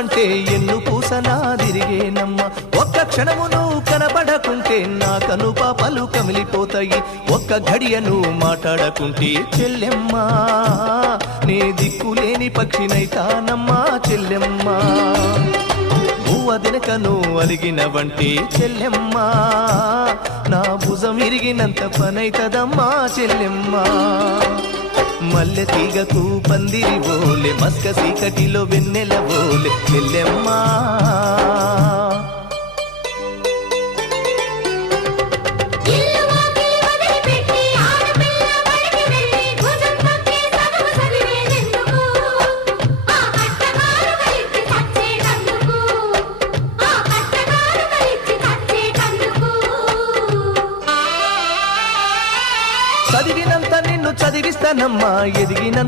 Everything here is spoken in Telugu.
చూడవంటే ఎన్ను పూసనా తిరిగేనమ్మ ఒక్క క్షణమును కనబడకుంటే నా కను పాపలు కమిలిపోతాయి ఒక్క గడియను మాట్లాడకుంటే చెల్లెమ్మ నే దిక్కులేని పక్షినైతానమ్మా చెల్లెమ్మ దినకను అలిగినవంటే చెల్లెమ్మ నా భుజం ఇరిగినంత పనైతదమ్మా చెల్లెమ్మ మల్లె తీగకు పందిరి ఓలే మస్క సీకటిలో వెన్నెల ఓలే చెల్లెమ్మ చదివినంత నిన్ను చదివిస్తానమ్మా ఎదిగినంత